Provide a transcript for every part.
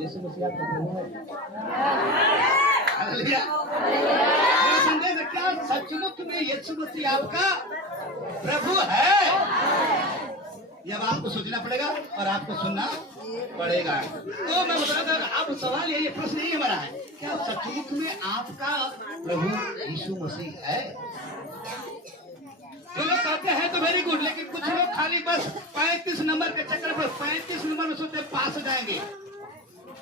यीशु मसीह आपका प्रभु है। हालेलुया। मेरा संदेश है, क्या सचमुच में यीशु मसीह आपका प्रभु है? ये अब आपको सोचना पड़ेगा और आपको सुनना पड़ेगा। तो मैं बता रहा था, अब सवाल ये प्रश्न यही हमारा है, क्या सचमुच में आपका प्रभु यीशु मसीह है? जो लोग कहते हैं तो वेरी गुड, लेकिन कुछ लोग खाली बस 35 नंबर के चक्कर पर 35 नंबर में सोचते पास हो जाएंगे।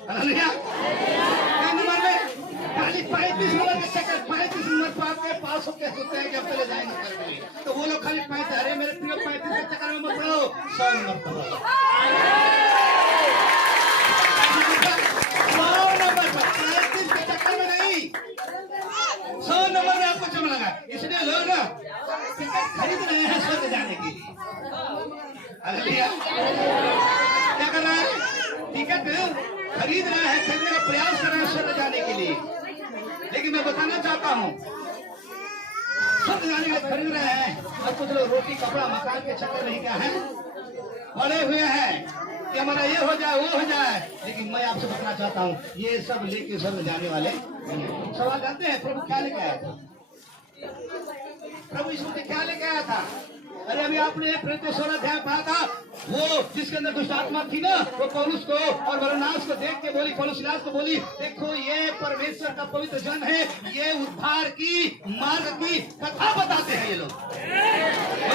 हालेलुया। क्या नंबर में? खाली 35 नंबर के चक्कर, 35 नंबर पर आपके पास होकर सोचते हैं कि अब चले जाएंगे घर में। तो वो लोग खाली 35, अरे मेरे प्रिय 35 के चक्कर में मत पड़ो, 100 नंबर पर 100 नंबर पर, 35 के चक्कर में नहीं, 100 नंबर में आपको चमक लगा। इसलिए लोग ना टिकट खरीद रहे हैं स्वर्ग जाने के लिए। हालेलुया। क्या कर रहा है? टिकट खरीद रहा है, खरीदने का प्रयास कर रहा है स्वर्ग जाने के लिए। लेकिन मैं बताना चाहता हूँ, स्वर्ग जाने के लिए खरीद रहे हैं और कुछ लोग रोटी कपड़ा मकान के चक्कर नहीं क्या है पड़े हुए हैं कि हमारा ये हो जाए वो हो जाए। लेकिन मैं आपसे बताना चाहता हूँ, ये सब लेके स्वर्ग जाने वाले नहीं। सवाल जानते हैं प्रभु क्या लेके आया था? प्रभु यीशु मसीह क्या लेके आया था? अरे अभी आपने प्रेरित 16 अध्याय पढ़ा था, वो जिसके अंदर दुष्ट आत्मा थी ना, वो पौलुस को और बरनबास को देख के बोली, पौलुस सिलास को बोली, देखो ये परमेश्वर का पवित्र जन है, ये उद्धार की मार्ग की कथा बताते हैं ये लोग।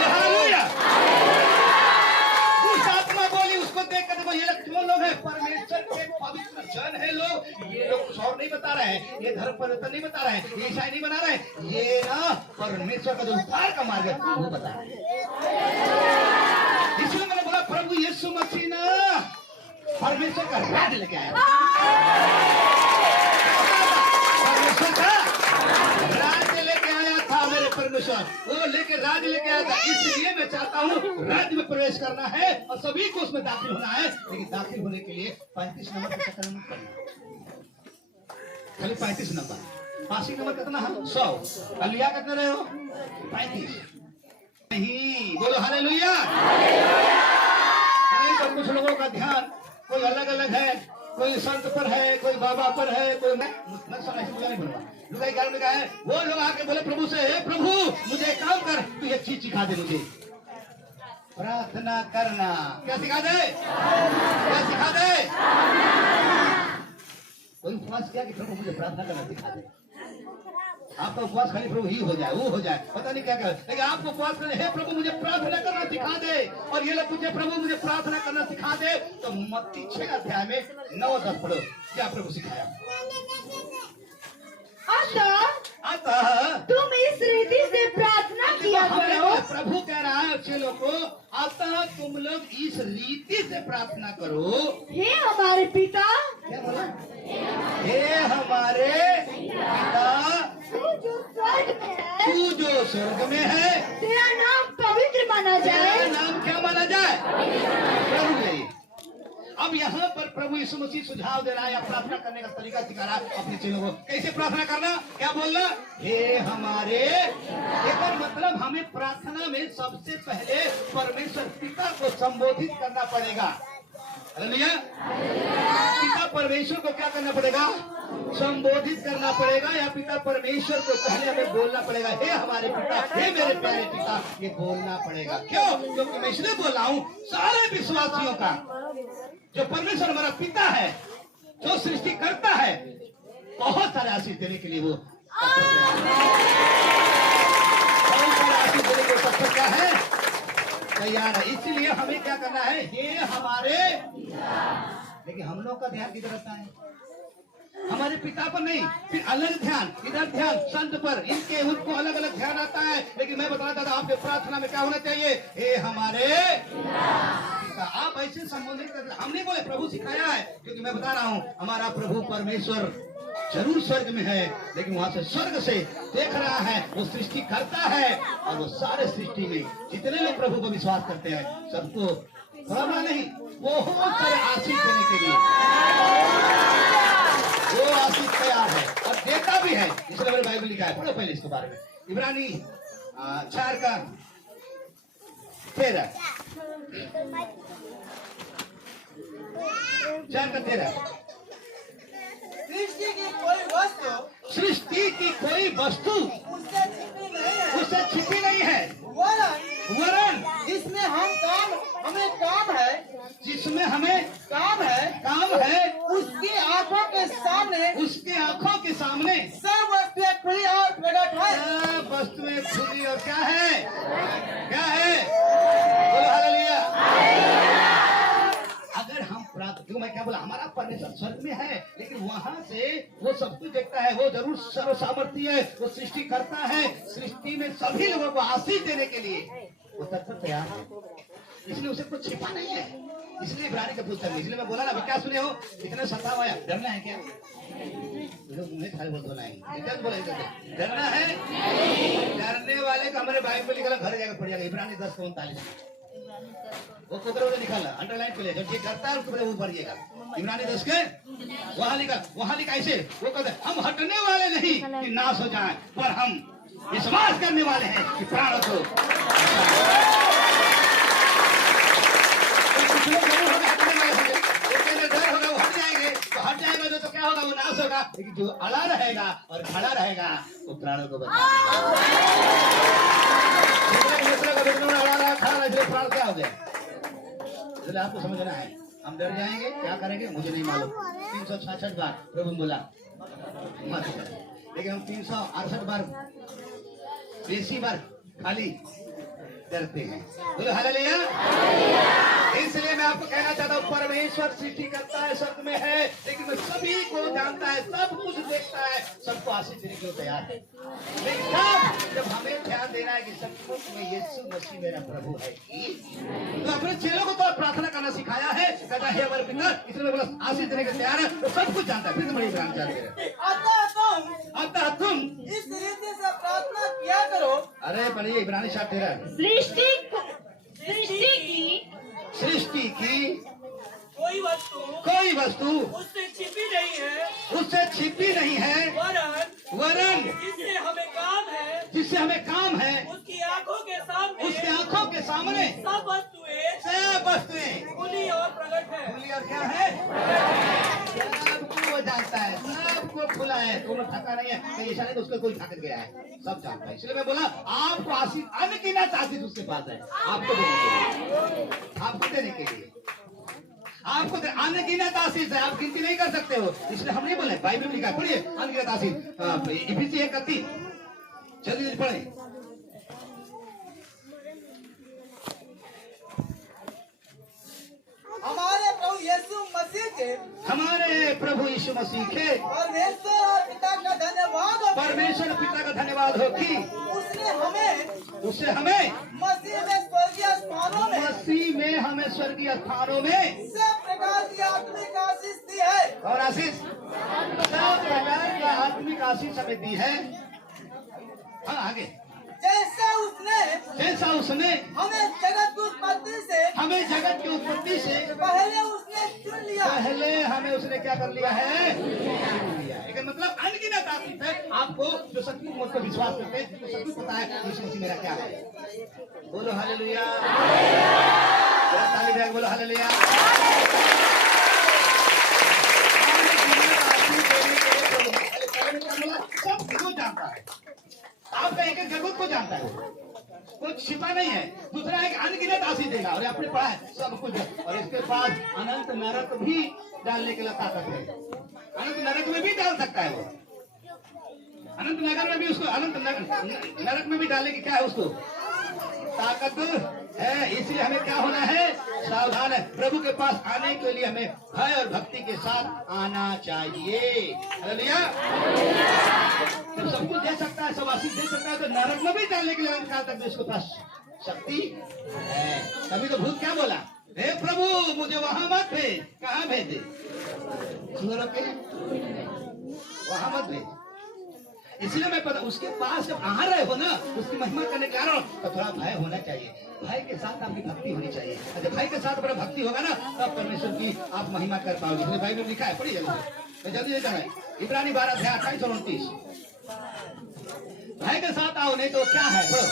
हालेलुया। दुष्ट आत्मा बोली उसको देख कर, देखो ये लोग क्यों लोग हैं? परमेश्वर के पवित्र जन है लोग। ये लोग कुछ और नहीं बता रहे हैं, ये धर्म परिवर्तन नहीं बता रहे हैं, ये ईसाई नहीं बना रहे हैं, ये ना परमेश्वर का जो उद्धार का मार्ग है वो बता रहे हैं। इसलिए मैंने बोला प्रभु यीशु मसीह ना परमेश्वर का राज लेके आया। परमेश्वर का राज लेके आया था मेरे परमेश्वर, वो लेके राज लेके आया था। इसलिए मैं चाहता हूँ राज्य में प्रवेश करना है और सभी को उसमें दाखिल होना है। लेकिन दाखिल होने के लिए 35 नंबर के चक्कर में पड़ना, खाली 35 नंबर। पासिंग नंबर कितना है? 100। अलिया कितने रहे हो? 35 नहीं। बोलो हालेलुया। नहीं तो कुछ लोगों का ध्यान कोई अलग अलग है, कोई संत पर है, कोई बाबा पर है, कोई मैं नहीं बनवा। लुगाई कारण में क्या है, वो लोग आके बोले प्रभु से, हे प्रभु मुझे एक काम कर, तू ये चीज सिखा दे, मुझे प्रार्थना करना। क्या सिखा दे? क्या सिखा दे? कोई उपवास किया कि प्रभु मुझे प्रार्थना करना सिखा दे। आपका उपवास खाली प्रभु ही हो जाए वो हो जाए, पता नहीं क्या क्या, लेकिन आपको उपवास करने, हे प्रभु मुझे प्रार्थना करना सिखा दे, और ये लोग पूछे प्रभु मुझे प्रार्थना करना सिखा दे, तो मत्ती 6 अध्याय में 9-10 पढ़ो, क्या प्रभु सिखाया? अतः तुम इस रीति से प्रार्थना किया करो। प्रभु कह रहा है चेलों को, अतः तुम लोग इस रीति से प्रार्थना करो, हे हमारे पिता, क्या बोला? हे हमारे पिता तू जो स्वर्ग में है, तेरा नाम पवित्र माना जाए। तेरा नाम क्या माना जाए? प्रभु ले। अब यहाँ पर प्रभु यीशु मसीह सुझाव दे रहा है, प्रार्थना करने का तरीका सिखा रहा है अपने चेलों को। कैसे प्रार्थना करना, क्या बोलना? हे हमारे। एक मतलब हमें प्रार्थना में सबसे पहले परमेश्वर पिता को संबोधित करना पड़ेगा। हालेलुया। पिता परमेश्वर को क्या करना पड़ेगा? संबोधित करना पड़ेगा, या पिता परमेश्वर को पहले हमें बोलना पड़ेगा, हे हमारे पिता, हे मेरे प्यारे पिता, ये बोलना पड़ेगा। क्यों? क्योंकि मैं इसलिए बोल रहा हूँ, सारे विश्वासियों का जो परमेश्वर हमारा पिता है, जो सृष्टि करता है, बहुत सारे आशीष देने के लिए वो बहुत सारे आशीष देने के तत्पर क्या है? तैयार है। इसलिए हमें क्या करना है? ये हमारे। लेकिन हम लोग का ध्यान किधर रहता है? हमारे पिता पर नहीं, फिर अलग ध्यान, इधर ध्यान संत पर, इनके उनको अलग अलग ध्यान आता है। लेकिन मैं बताता था आपके प्रार्थना में क्या होना चाहिए? हे हमारे पिता। आप ऐसे संबोधित कर, हम नहीं बोले, प्रभु सिखाया है। क्योंकि मैं बता रहा हूँ, हमारा प्रभु परमेश्वर जरूर स्वर्ग में है, लेकिन वहां से स्वर्ग से देख रहा है, वो सृष्टि करता है, और वो सारे सृष्टि में जितने लोग प्रभु को विश्वास करते हैं, सबको थोड़ा नहीं, बहुत सारे आशीष देने के लिए वो आशीष तैयार है और देता भी है। इसलिए मैंने बाइबल लिखा है, पढ़ो पहले इसके बारे में। इब्रानी 4:13 4:13 वस्तु सृष्टि की कोई वस्तु उससे छिपी नहीं है, उससे छिपी नहीं है, वरन जिसमें हमें काम है, जिसमें हमें काम है, उसकी आंखों के सामने उसके आंखों के सामने सब वस्तुएं खुली और प्रकट है। सब वस्तुएं खुली और क्या है, क्या है, बोलो हालेलुया। अगर हम क्यों मैं क्या बोला, हमारा परमेश्वर स्वर्ग में है, लेकिन वहां से वो सब कुछ देखता है, वो जरूर सर्व सामर्थ्य है, वो सृष्टि करता है, सृष्टि में सभी लोगों को आशीष देने के लिए वो तत्पर तैयार है, इसलिए उसे कुछ छिपा नहीं है। इसलिए इब्रानी का पुस्तक में, इसलिए मैं बोला ना, अभी क्या सुने हो, इतना सतावा है, डरना है क्या, लोग मुझे खाली बोल बोला है, बोले डरना है, डरने वाले का हमारे बाइबल निकला घर जाकर पड़ जाएगा, इब्रानी 10:39 वो कुकर निकाला, अंडरलाइन पे ले, जो ठीक करता है उसको वो पढ़िएगा, इब्रानी 10 के वहां लिखा ऐसे, वो कहते हम हटने वाले नहीं कि नाश हो जाए, पर हम विश्वास करने वाले हैं कि प्राणों को डर होगा, वो हट जाएंगे, तो हट जाएगा तो क्या होगा, वो नाश होगा, लेकिन जो अड़ा रहेगा और खड़ा रहेगा वो प्राणों को बचाएगा। प्राण क्या हो गया, इसलिए आपको समझना है, हम डर जाएंगे, क्या करेंगे मुझे नहीं मालूम। 366 बार प्रभु बोला मत कर, लेकिन हम 368 बार बेसी बार खाली डरते हैं। बोलो हालेलुया। इसलिए मैं आपको कहना चाहता हूँ, परमेश्वर सृष्टि करता है, स्वर्ग में है, लेकिन वो सभी को जानता है, सब कुछ देखता है, सबको आशीष देने के लिए तैयार है। लेकिन जब हमें ध्यान देना है कि सचमुच में यीशु मसीह मेरा प्रभु है, तो अपने चेलों को तो प्रार्थना करना सिखाया है, कहता है हमारे पिता, इसलिए बोला आशीष देने के तैयार है, तो सब कुछ जानता है। फिर बड़ी प्रार्थना चाहते हैं, अतः तुम इस रीति से प्रार्थना किया करो। अरे पढ़िए इब्रानी 7:13, सृष्टि की कोई वस्तु उससे छिपी नहीं है, वरन जिससे हमें काम है, उसकी आंखों के सामने सब वस्तुएं खुली और प्रकट है। खुली और क्या है, सबको वो जानता है, सबको खुला है, तो थका नहीं है, कहीं ऐसा नहीं तो उसको कोई थक गया है, सब जानता है। इसलिए मैं बोला आपको आशीष, अनगिनत आशीष उसके पास है, आपको देने के लिए आपको अनगिनत आशीष है, आप गिनती नहीं कर सकते हो। इसलिए हम नहीं बोले, बाइबल में लिखा है, पढ़िए अनगिनत आशीष, इफिसी 1:31, जल्दी पढ़े। हमारे प्रभु यीशु मसीह के परमेश्वर और पिता का धन्यवाद हो, परमेश्वर पिता का धन्यवाद हो कि उससे हमें मसीह में स्वर्गीय स्थानों में सब प्रकार की आत्मिक आशीष दी है। और आशीष, सब प्रकार की आत्मिक आशीष हमें दी है। हाँ आगे, जैसा उसने हमें जगत की उत्पत्ति से पहले उसने चुन लिया। पहले हमें उसने क्या कर लिया है, लेकिन मतलब अनगिनत आशीष है। आपको जो सचमुच मुझ पर विश्वास करते हैं, तो सचमुच पता है यीशु मसीह मेरा क्या है। बोलो हालेलुया, ताली बजा बोलो हालेलुया। सब कुछ जानता है, आपका एक एक जरूरत को जानता है, कुछ छिपा नहीं है। दूसरा एक अनगिनत आशीष देगा, और आपने पढ़ा है सब कुछ, और इसके पास अनंत नरक भी डालने के लिए ताकत है। अनंत नरक में भी डाल सकता है वो, अनंत नगर में भी उसको, अनंत नरक में भी डालने की क्या है उसको ताकत है। इसलिए हमें क्या होना है, सावधान है। प्रभु के पास आने के लिए हमें भय और भक्ति के साथ आना चाहिए। हालेलुया। जब सब कुछ दे सकता है, सब आशीष दे सकता है, तो नरक में भी डालने के लिए अंतकाल तक उसके पास शक्ति है। तभी तो भूत क्या बोला, हे प्रभु मुझे वहां मत भेज। कहाँ भेजे, वहां मत भेज। इसलिए मैं पता, उसके पास जब आ रहे हो ना, उसकी महिमा करने के आ रहे हो, तो थोड़ा भय होना चाहिए। भय के साथ आपकी भक्ति होनी चाहिए। जब भय के साथ भक्ति होगा ना, तब परमेश्वर की आप महिमा कर पाओगे। इसलिए बाइबल में लिखा है, पढ़िए जल्दी लेता है, इब्रानी 12:28-29। भय के साथ आओ, नहीं तो क्या है, बोलो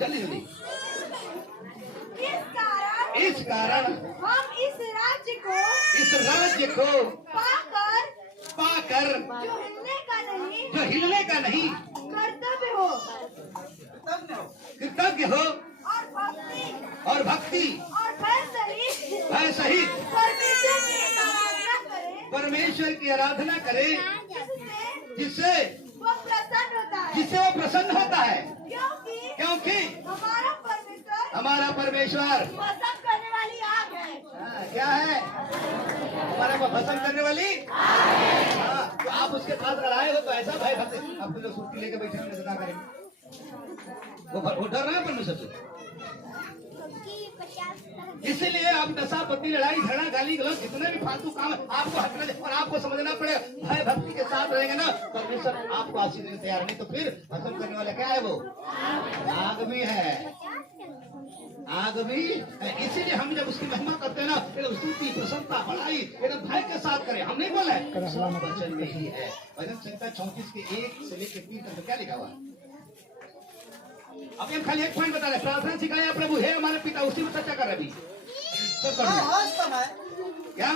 जल्दी जल्दी। इस कारण हम इस राज्य को पाकर लेकर जो हिलने का जो हिलने का नहीं नहीं, कर्तव्य हो कृतज्ञ हो और भक्ति और भय सहित परमेश्वर की आराधना करे, परमेश्वर की आराधना करे, जिससे वो प्रसन्न होता है। जिससे वो प्रसन्न होता है, क्योंकि क्योंकि हमारा परमेश्वर हमारा परमेश्वर पसंद करने वाली आग है। क्या है? हमारा को पसंद करने वाली। हाँ, तो आप उसके पास लड़ाए हो तो ऐसा भय भक्ति, आप जो सुर्ती लेके बैठे होंगे तो क्या करेंगे? वो डर रहा है परमेश्वर से। इसलिए आप नशापति, लड़ाई झगड़ा, गाली गलौज, जितने भी फालतू काम है, आपको हटना और आपको समझना पड़ेगा। भय भक्ति के साथ रहेंगे ना, परमेश्वर आपको आशीष देने तैयार, नहीं तो फिर हसन करने वाला क्या है? वो आग भी है, आग भी है। इसीलिए हम जब उसकी महिमा करते हैं ना, एकदम स्तुति, प्रसन्नता, बड़ाई एकदम भय के साथ करें। हम नहीं बोले वचन में ही है। भजन संहिता 34 के 1 से लेकर 3 तक क्या लिखा हुआ है? अब हम खाली एक पॉइंट बता रहे, प्रार्थना सिखाया प्रभु हे हमारे पिता, उसी में चर्चा कर रहे अभी। सब कर मैं लो। हर समय क्या?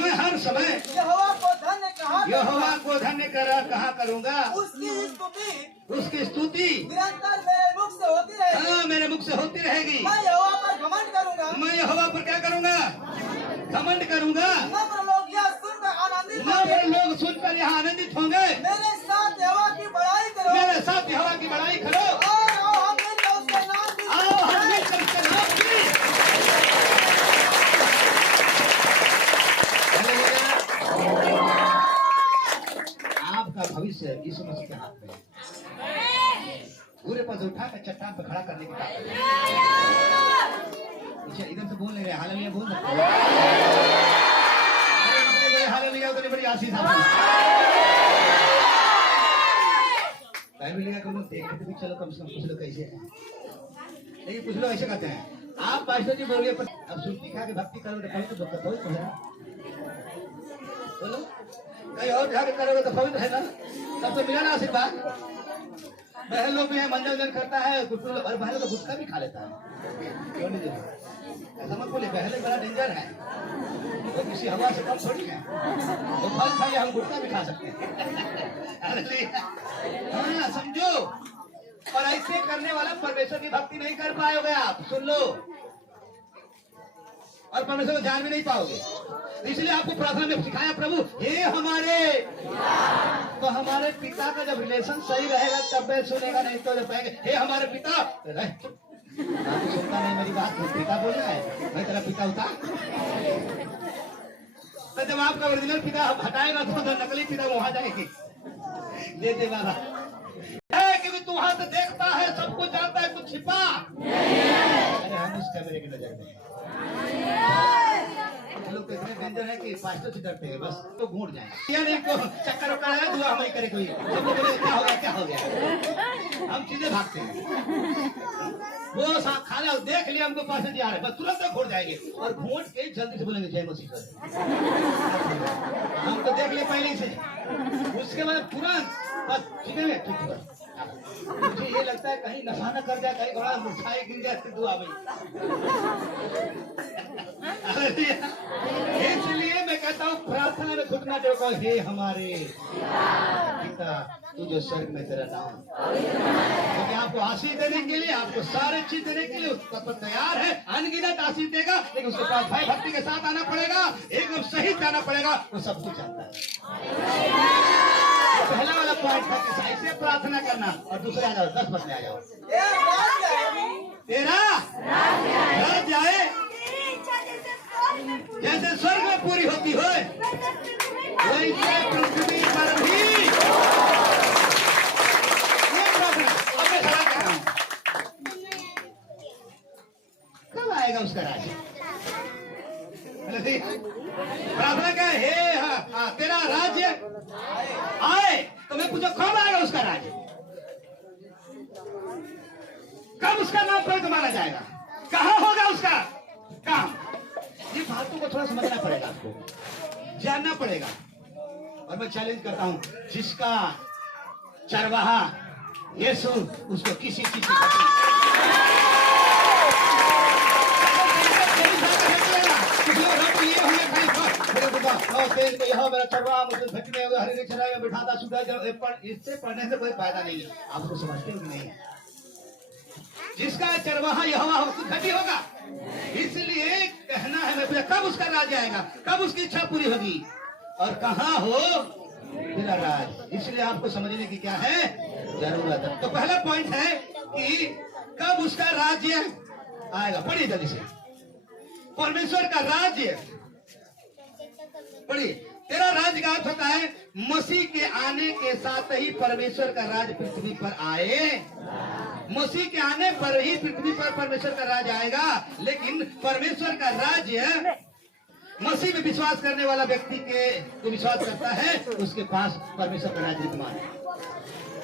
मैं हर समय यहोवा को धन्य कहा यहोवा को धन्य कहा करूंगा, उसकी स्तुति उसकी स्तुति निरंतर मेरे मुख से होती रहेगी। हाँ मेरे मुख से होती रहेगी। मैं यहोवा पर घमंड करूंगा। मैं यहोवा पर क्या करूंगा? घमंड करूंगा। नम्र लोग यह सुनकर आनंदित नम्र होंगे। लोग सुनकर यहाँ आनंदित होंगे। मेरे साथ यहोवा की बड़ाई करो। मेरे साथ यहोवा की बड़ाई करो। और आओ हम मिलकर उसके नाम की आओ हम मिलकर उसके नाम की। आपका भविष्य यीशु मसीह के हाथ में है। पूरे पर उठा कर चट्टान पर खड़ा करने की ताकत है। पीछे इधर से बोल नहीं रहे, हालेलुया बोल सकते हो। बड़े हालेलुया उतनी बड़ी आशीष हालेलुया को लोग देखते तो भी चलो कम से कम कुछ लोग कैसे हैं, लेकिन कुछ लोग ऐसे कहते हैं। आप पास्टर जी बोलिए, पर अब सुर्ती खा के भक्ति करोगे तो पवित्र तो पवित्र है। बोलो कहीं और जाके करोगे तो पवित्र है ना, तब तो मिला ना आशीर्वाद। बहन लोग भी है, मंजन वंजन करता है, कुछ लोग और बहन तो गुटखा भी खा लेता है। क्यों नहीं देखो? ऐसा मत बोले, बहन बड़ा डेंजर है, वो किसी हवा से कम थोड़ी है। वो फल खाइए, हम गुटखा भी खा सकते हैं। हाँ समझो। और ऐसे करने वाला परमेश्वर की भक्ति नहीं कर पाओगे आप, सुन लो, और परमेश्वर को जान भी नहीं पाओगे। इसलिए आपको प्रार्थना में सिखाया प्रभु हे हमारे, तो हमारे पिता का जब रिलेशन सही रहेगा तब मैं सुनेगा, नहीं तो जब कहेंगे हे हमारे पिता, आपको सुनता नहीं मेरी बात, पिता बोल रहा है, मैं तेरा पिता होता। तो जब आपका ओरिजिनल पिता हटाएगा तो नकली पिता वहां जाएगी। दे दे बाबा है कि तू वहां से देखता है, सब कुछ जानता है, कुछ छिपा। अरे हम उस कैमरे की नजर में लोग तो इतने डेंजर है कि पास्टर से डरते हैं, बस तो घूट जाए। ये नहीं को चक्कर वक्कर है, दुआ हमें करे कोई, सब लोग बोले क्या हो गया क्या हो गया, हम सीधे भागते हैं। वो खाना देख लिया हमको पास्टर जी आ रहे, बस तुरंत घूट जाएंगे और घूट के जल्दी से बोलेंगे जय मसीह। हम तो देख लिए पहले से, उसके बाद तुरंत बस ठीक है ठीक। मुझे ये लगता है कहीं नशा न कर जाए, कहीं घोड़ा मुरझाए गिर जाए, दुआ भाई। इसलिए मैं कहता हूँ प्रार्थना में घुटना टेको, हे हमारे पिता तू जो स्वर्ग में तेरा नाम, क्योंकि आपको आशीष देने के लिए, आपको सारे चीज देने के लिए उसका पर तैयार है, अनगिनत आशीष देगा, लेकिन उसके पास भय भक्ति के साथ आना पड़ेगा, एकदम सही जाना पड़ेगा, वो सब कुछ जानता है। पहला वाला पॉइंट था कि ऐसे प्रार्थना करना, और दूसरे आ जाओ 10 पद में आ जाओ। तेरा राज्य आए जैसे स्वर्ग में पूरी होती हो वैसे पृथ्वी पर भी। ये प्रार्थना अब मैं सवाल कर रहा हूँ, कब आएगा उसका राज्य? प्रार्थना क्या है? हे तेरा राज्य आए, तो मैं पूछो कब आएगा उसका राज्य? कब उसका नाम पवित्र माना जाएगा? कहाँ होगा उसका काम? ये बातों को थोड़ा समझना पड़ेगा, आपको जानना पड़ेगा। और मैं चैलेंज करता हूं, जिसका चरवाहा यीशु, उसको किसी चीज की तेज में यह मेरा चरवा मुझे घटने हरी चराई में बिठाता सुधा इससे पढ़ने से कोई फायदा नहीं है। आपको समझते हो कि नहीं? जिसका चरवाहा यहोवा घटी होगा, इसलिए कहना है मैं कब उसका राज आएगा, कब उसकी इच्छा पूरी होगी और कहाँ हो तेरा राज। इसलिए आपको समझने की क्या है जरूरत है। तो पहला पॉइंट है कि कब उसका राज्य आएगा। पढ़िए जल्दी से, परमेश्वर का राज्य पढ़िए। तेरा राज्य का अर्थ होता है मसीह के आने के साथ ही परमेश्वर का राज पृथ्वी पर आए। मसीह के आने पर ही पृथ्वी पर परमेश्वर का राज आएगा। लेकिन परमेश्वर का राज्य मसीह में विश्वास करने वाला व्यक्ति के को विश्वास करता है, उसके पास परमेश्वर का राज विद्यमान है।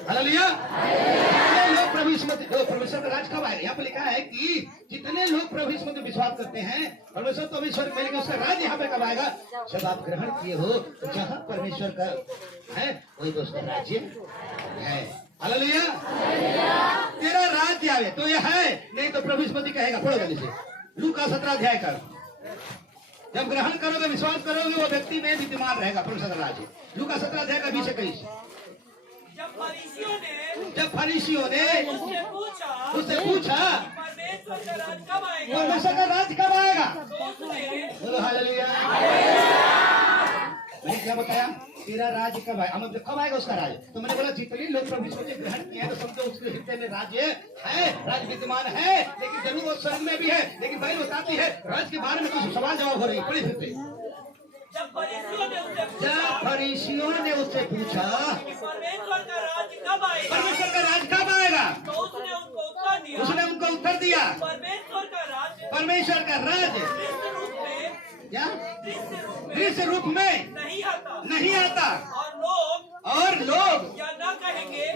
हालेलुया। जितने लोग प्रभु यीशु मसीह परमेश्वर का राज कब आएगा, यहाँ पर लिखा है कि जितने लोग प्रभु यीशु मसीह विश्वास करते हैं परमेश्वर तो ईश्वर में, लेकिन उसका राज यहाँ पे कब आएगा, जब आप ग्रहण किए हो तो जहाँ परमेश्वर का है वही तो उसका राज्य है। हालेलुया। तेरा राज्य आवे तो यह है, नहीं तो प्रभु यीशु मसीह कहेगा। पढ़ो जल्दी से लूका 17 अध्याय का। जब ग्रहण करोगे विश्वास करोगे वो व्यक्ति में विद्यमान रहेगा परमेश्वर का राज्य। लूका 17 अध्याय का 20-21। जब फरीसियों ने उससे पूछा परमेश्वर का राज कब आएगा, बोलो हालेलुया। मैंने क्या बताया, तेरा राज्य कब आएगा, मतलब कब आएगा उसका राज्य। तो मैंने बोला जितने लोग प्रभु यीशु मसीह ग्रहण किए हैं तो समझो उसके हृदय में राज्य है, राज्य विद्यमान है। लेकिन जरूर वो स्वर्ग में भी है। लेकिन बाइबल बताती है राज्य के बारे में कुछ सवाल जवाब हो रही है। पढ़िए फिर से। जब फरीसियों ने उससे पूछा परमेश्वर का राज कब आएगा, तो उसने उनको उत्तर दिया परमेश्वर का राज क्या दृश्य रूप में नहीं आता और लोग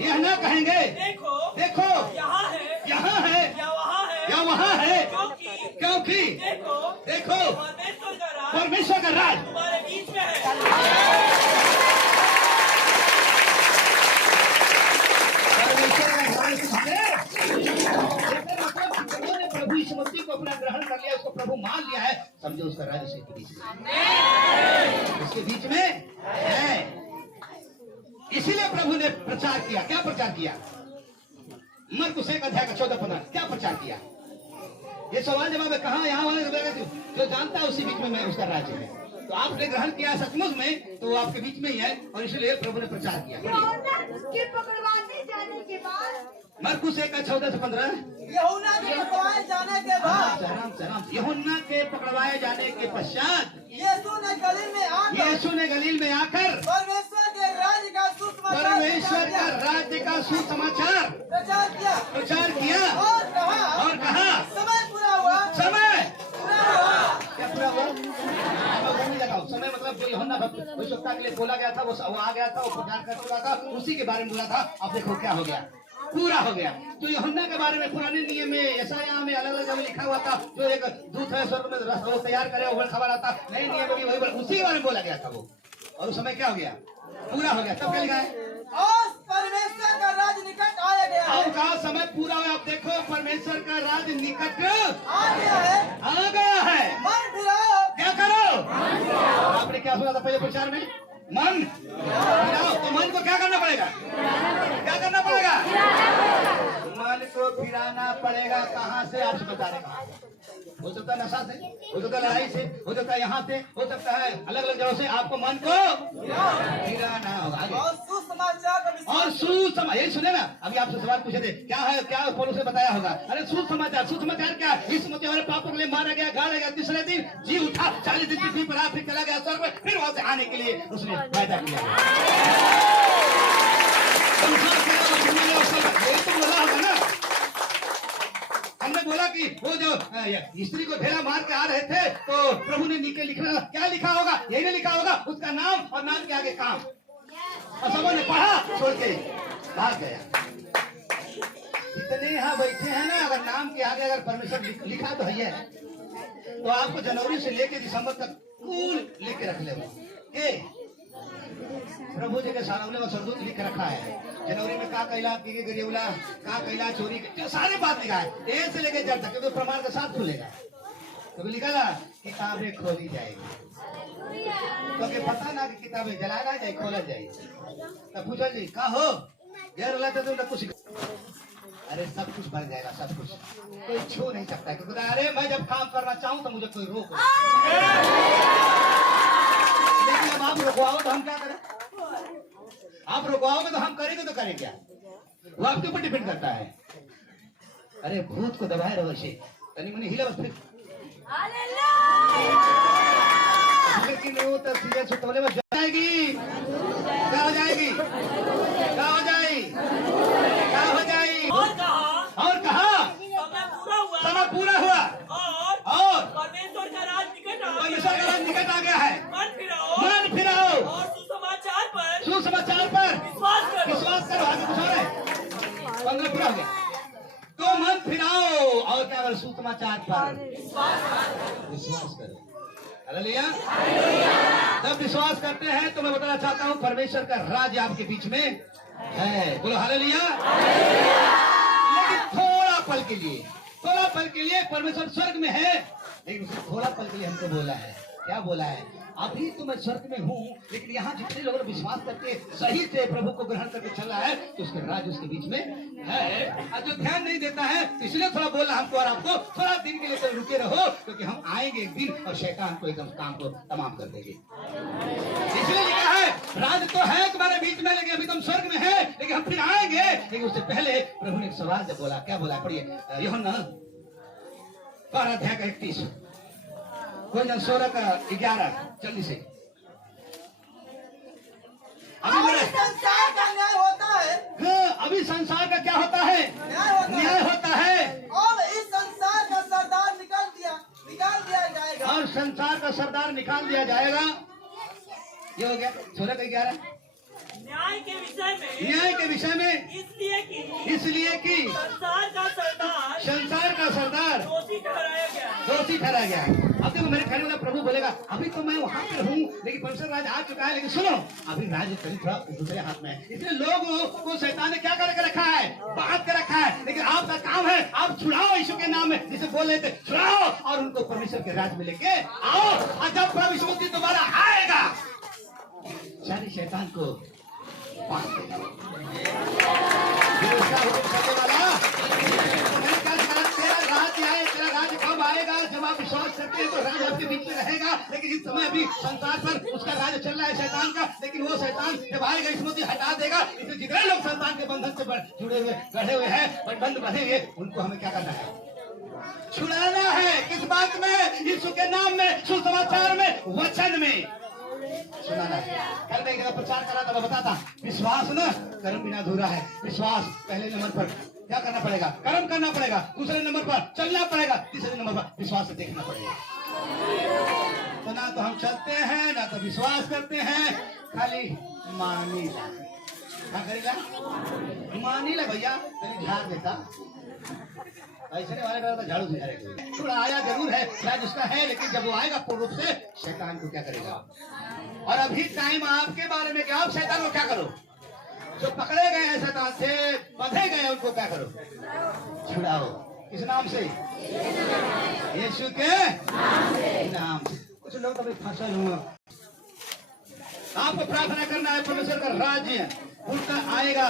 यह न कहेंगे देखो यहाँ है या वहाँ है, क्योंकि देखो परमेश्वर का राज तुम्हारे बीच में है। प्रभु यीशु मसीह को अपना ग्रहण कर लिया, उसको प्रभु मान लिया है, समझो उसका राज्य उसके बीच में, उसके बीच में है। इसीलिए प्रभु ने प्रचार किया। क्या प्रचार किया? मरकुस 1 अध्याय का 14-15 क्या प्रचार किया? ये सवाल जवाब है। कहाँ यहाँ वाले जो जानता है उसी बीच में मैं उसका राज्य है। तो आपने ग्रहण किया सचमुच में तो वो आपके बीच में ही है और इसलिए प्रभु ने प्रचार किया। उसके पकड़वाने जाने के बाद मरकुस 1 का 14-15 यूहन्ना के पकड़वाए जाने के बाद यूहन्ना के पकड़वाए जाने के पश्चात यीशु ने गलील में आकर परमेश्वर के राज्य का सुसमाचार प्रचार किया और कहा समय पूरा हुआ। क्या पूरा हुआ? लगाओ समय मतलब जो यूहन्ना भविष्यवक्ता के लिए बोला गया था वो आ गया था, वो प्रचार कर चुका था, उसी के बारे में बोला था। अब देखो क्या हो गया, पूरा हो गया। तो यूहन्ना के बारे में पुराने नियम में यशायाह में अलग अलग जगह लिखा हुआ था, जो एक दूत है स्वर्ग में वो तैयार करे वो खबर आता, नई नियम में वही उसी के बारे में बोला गया था वो। और उस समय क्या हो गया, पूरा हो गया। तब क्या लिखा है? और परमेश्वर का राज निकट आ गया है। अब का समय पूरा हुआ। आप देखो परमेश्वर का राज निकट आ गया है। मन फिराओ। क्या करो? आपने क्या सुना था पहले प्रचार में? मन फिराओ। तो मन को क्या करना पड़ेगा? क्या करना पड़ेगा? मन को फिराना पड़ेगा। कहाँ से? आपसे बता रहे। हो सकता है नशा से, हो सकता है लड़ाई से, हो सकता है यहाँ से, हो सकता है अलग अलग जगहों से। आपको मन को फिराना होगा। और सुसमाचार यही सुने ना। अभी आपसे सवाल पूछे थे क्या है, क्या पौलुस ने बताया होगा? अरे सुसमाचार क्या? इस मसीह वाले पापों के लिए मारा गया, गाड़ा गया, तीसरे दिन जी उठा, 40 दिन पृथ्वी पर फिर चला गया स्वर्ग में, फिर वहां से आने के लिए उसने वायदा किया। बोला होगा ना, हमने बोला कि वो जो स्त्री को ढेला मार के आ रहे थे तो प्रभु ने नीचे लिखना क्या लिखा होगा? यही नहीं लिखा होगा उसका नाम और नाम के आगे काम। और सबों ने पढ़ा, छोड़ के भाग गया। इतने यहाँ बैठे हैं ना, अगर नाम के आगे अगर परमेश्वर लिखा तो है, तो आपको जनवरी से लेके दिसंबर तक कूल लेके रख ले। प्रभु जी के सामने में सरदूत लिख रखा है। जनवरी में का कैला, पी के गरियौला, का कैला, चोरी, सारे बात लिखा है, ए से लेके जब तक, क्योंकि प्रमाण के साथ खुलेगा। तो लिखा ना किताबें खोली जाएगी, क्योंकि पता ना कि किताबें जलाना जाए खोला जाए। तब पूछो जी का हो गैर लाते तुम कुछ, अरे सब कुछ भर जाएगा, सब कुछ कोई छू नहीं सकता, क्योंकि अरे मैं जब काम करना चाहूँ तो मुझे कोई रोक नहीं। लेकिन अब आप रुकवाओ तो हम क्या करें? आप रुकवाओगे तो हम करेंगे तो करें क्या? वो आपके ऊपर डिपेंड करता है। अरे भूत को दबाए रहो से तनी मनी हिला बस फिर, लेकिन वो तस्वीरें छुटोले में जाएगी, क्या हो जाएगी, क्या हो जाएगी, क्या हो जाएगी? और कहा समय पूरा हुआ और परमेश्वर का राज निकट आ परमेश्वर का राज निकट आ गया है। मन फिराओ और सुसमाचार पर विश्वास करो। आगे कुछ और है, 15 पूरा हो गया। तो मन फिराओ और क्या करो, सुसमाचार पर विश्वास करो। हालेलुया। जब विश्वास करते हैं तो मैं बताना चाहता हूँ परमेश्वर का राज आपके बीच में है। बोलो हालेलुया। लेकिन थोड़ा पल के लिए परमेश्वर स्वर्ग में है, लेकिन उसने थोड़ा पल के लिए हमको बोला है। क्या बोला है? अभी तो मैं स्वर्ग में हूँ, लेकिन यहाँ जितने लोग विश्वास करके सही से प्रभु को ग्रहण करके चल रहा है तो उसके राज उसके बीच में है। और जो ध्यान नहीं देता है इसलिए थोड़ा बोला हमको और आपको, थोड़ा दिन के लिए तो रुके रहो, क्योंकि हम आएंगे एक दिन और शैतान को एकदम काम को तमाम कर देंगे। इसलिए लिखा है राज तो है तुम्हारे बीच में, लेकिन अभी तुम स्वर्ग में है, लेकिन हम फिर आएंगे। लेकिन उससे पहले प्रभु ने एक सवाल जब बोला, क्या बोला? पढ़िए यूहन्ना 12 अध्याय का 31, कोई 16 का 11 जल्दी से। अभी संसार का न्याय होता है। हाँ, अभी संसार का क्या होता है? न्याय होता है। और इस संसार का सरदार निकाल दिया जाएगा। और संसार का सरदार निकाल दिया जाएगा। ये हो गया 16 का 11। न्याय के विषय में इसलिए कि संसार का सरदार दोषी ठहराया गया है। अब देखो मेरे कहने वाला प्रभु बोलेगा अभी तो मैं वहाँ पे हूँ, लेकिन परमेश्वर राज आ चुका है, लेकिन सुनो अभी राज कहीं थोड़ा दूसरे हाथ में है। इसलिए लोगों को शैतान ने क्या करके रखा है? बात कर रखा है। लेकिन आपका काम है आप छुड़ाओ यीशु के नाम में, जिसे बोल रहे थे छुड़ाओ और उनको परमेश्वर के राज में लेके आओ। और जब प्रभु यीशु मसीह दोबारा आएगा सारे शैतान को तेरा राज कब आएगा? जब आप विश्वास करते हैं तो राज आपके बीच में रहेगा। लेकिन इस समय अभी संसार पर उसका राज चल रहा है शैतान का, लेकिन वो शैतान जब आएगा यीशु मसीह हटा देगा। इसलिए जितने लोग शैतान के बंधन से जुड़े हुए गढ़े हुए हैं बंद बंधेंगे, उनको हमें क्या करना है? छुड़ाना है। किस बात में? यीशु के नाम में, सुसमाचार में, वचन में सुनाना है। कल मैं एक प्रचार करा था, मैं बताता विश्वास ना कर्म बिना अधूरा है। विश्वास पहले नंबर पर क्या करना पड़ेगा? कर्म करना पड़ेगा। दूसरे नंबर पर चलना पड़ेगा। तीसरे नंबर पर विश्वास से देखना पड़ेगा। तो ना तो हम चलते हैं ना तो विश्वास करते हैं, खाली मानीला। क्या करेगा? मानीला भैया कहीं झाड़ देता ऐसे वाले का झाड़ू से झाड़ेगा। थोड़ा आया जरूर है, शायद उसका है, लेकिन जब वो आएगा पूर्ण रूप से शैतान को क्या करेगा? और अभी टाइम आपके बारे में क्या? आप शैतान को क्या करो? जो पकड़े गए हैं शैतान से, बंधे गए उनको क्या करो? छुड़ाओ। किस नाम से? यीशु के नाम से। कुछ लोग अभी फंसे हुए। आपको प्रार्थना करना है परमेश्वर का राज्य उनका आएगा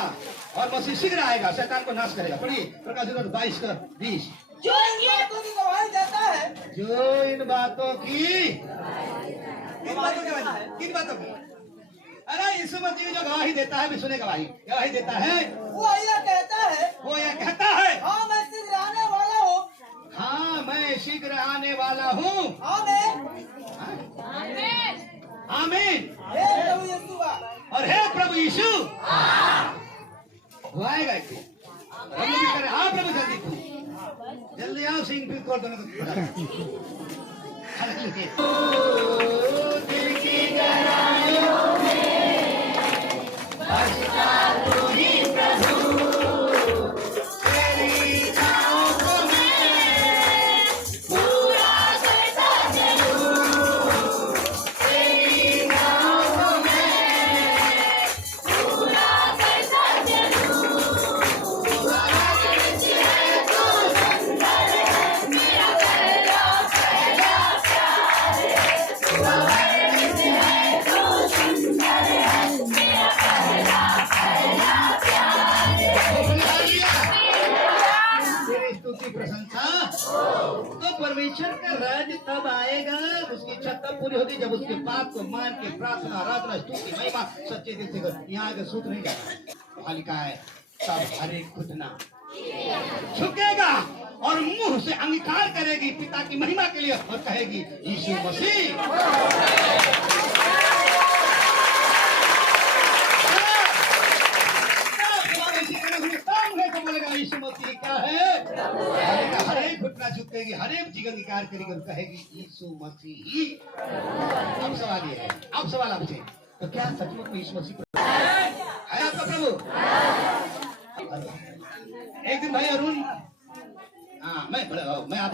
और मसीह शीघ्र आएगा, शैतान को नाश करेगा। पढ़िए प्रकाशित 22 का 20। जो इन बातों की गवाही देता है, जो इन बातों की किन बातों की? अरे यीशु मसीह जो गवाही देता है, विश्व ने गवाही देता है, वो यह कहता है हाँ मैं शीघ्र आने वाला हूँ। हाँ मैं शीघ्र आने वाला हूँ। आमीन। हे प्रभु यीशु और हे प्रभु यीशु वो आएगा। हाँ प्रभु जल्दी आओ सिंह फिर कर दोनों दिल की गहराइयों में बसता तू ही प्रभु, तेरी छाँव को मैं पूरा करता चलूं, तेरी नाव को मैं पूरा करता चलूं। है तो सुंदर है मेरा पहला तब आएगा, उसकी इच्छा तब पूरी होगी जब उसके बाप को मान के प्रार्थना आराधना स्तुति महिमा सच्चे दिल से कर। यहाँ आगे सूत्र नहीं जाता, वहाँ लिखा है तब हर एक घुटना झुकेगा और मुंह से अंगीकार करेगी पिता की महिमा के लिए और कहेगी यीशु मसीह। बोलेगा यीशु मसीह क्या है, हर एक घुटना झुकेगी, हर एक जीवन अंगीकार करेगी और कहेगी यीशु मसीह। अब सवाल ये है, अब सवाल आपसे, तो क्या सचमुच में यीशु मसीह है आपका प्रभु? एक दिन भाई अरुण, हाँ मैं आप